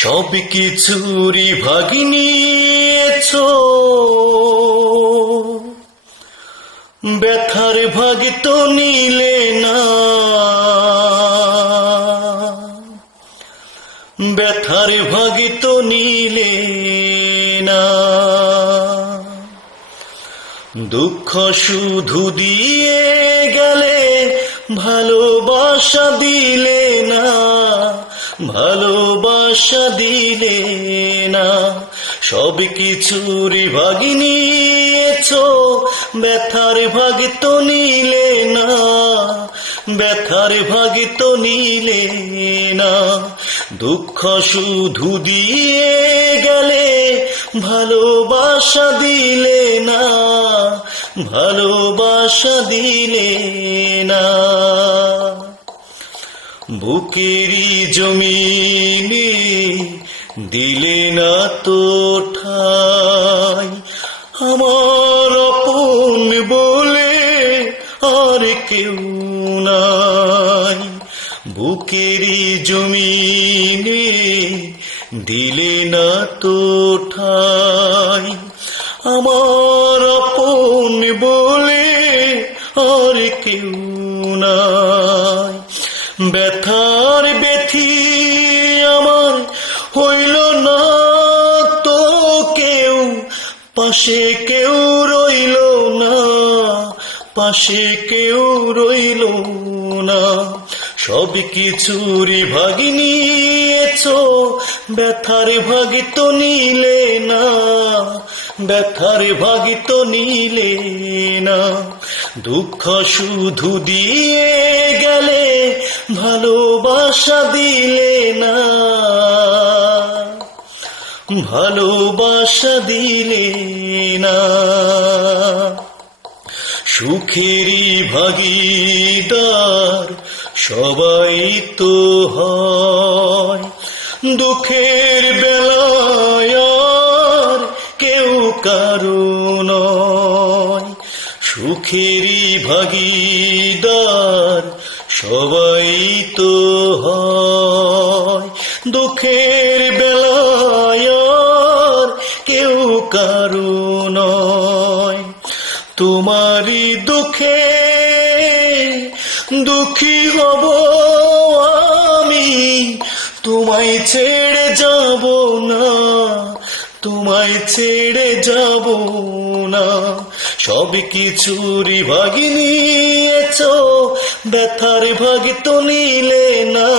সব কিছুরই ভাগ নিয়েছ, ব্যথার ভাগ তো নিলে না, ব্যথার ভাগ তো নিলে না। দুঃখ শুধু দিয়ে গেলে, ভালোবাসা দিলে না, ভালোবাসা দিলে না। সব কিছুরই ভাগ নিয়েছ, ব্যথার ভাগ তো নিলে না, ব্যথার ভাগ তো নিলে না। দুঃখ শুধু দিয়ে গেলে, ভালোবাসা দিলে না, ভালোবাসা দিলে না। বুকেরই জমিনে দিলে না তো ঠাই, আমার আপন বলে আর কেউ নাই। বুকেরই জমিনে দিলে না তো ঠাই, আমার আপন বলে আর কেউ নাই। ব্যথার ব্যথি আমার হইল না তো কেউ, পাশে কেউ রইল না, পাশে কেউ রইল না। সব কিছুরই ভাগ নিয়েছ, ব্যথার ভাগ তো নিলে না, ব্যথার ভাগ তো নিলে না। দুঃখ শুধু দিয়ে গেলে, ভালোবাসা দিলে না, ভালোবাসা দিলে না। সুখেরই ভাগীদার সবাই তো হয়, দুঃখের বেলায় আর কেউ কারো নয়। সুখেরই ভাগীদার সবাই তো হয়, দুঃখের বেলায় আর কেউ কারো নয়। তোমারই দুঃখে দুঃখী হব আমি, তোমায় ছেড়ে যাব না, তোমায় ছেড়ে যাব না। সব কিছুরই ভাগ নিয়েছ, ব্যথার ভাগ তো নিলে না,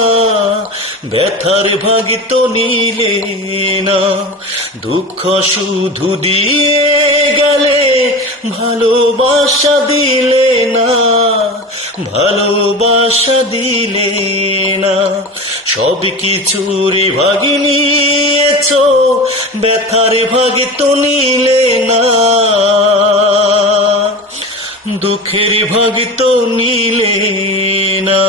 ব্যথার ভাগ তো নিলে না। দুঃখ শুধু দিয়ে গেলে, ভালোবাসা দিলে না, ভালোবাসা দিলে না। সব কিছুরই ভাগ নিয়েছ, ব্যথার ভাগ তো নিলে না, দুঃখের ভাগ তো নিলে না।